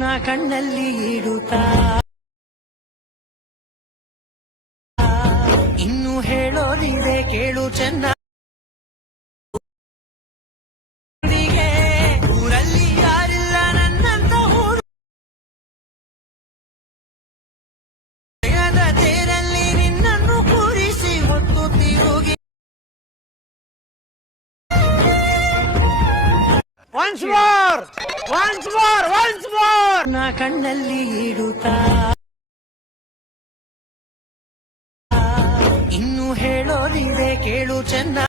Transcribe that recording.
ನನ್ನ ಕಣ್ಣಲ್ಲಿ ಇಡುತ್ತಾ? ಇನ್ನು ಹೇಳೋದಿದೆ ಕೇಳು ಚೆನ್ನ Once ಊರಲ್ಲಿ ಯಾರಿಲ್ಲ ಕೂರಿಸಿ ಹೊತ್ತು ತಿರುಗಿ. ಒನ್ಸ್ ಮೋರ್ ಒನ್ಸ್ ಮೋರ್ ನನ್ನ ಕಣ್ಣಲ್ಲಿ ಇಡುತ್ತಾ? ಇನ್ನು ಹೇಳೋದಿದೆ ಕೇಳು ಚೆನ್ನ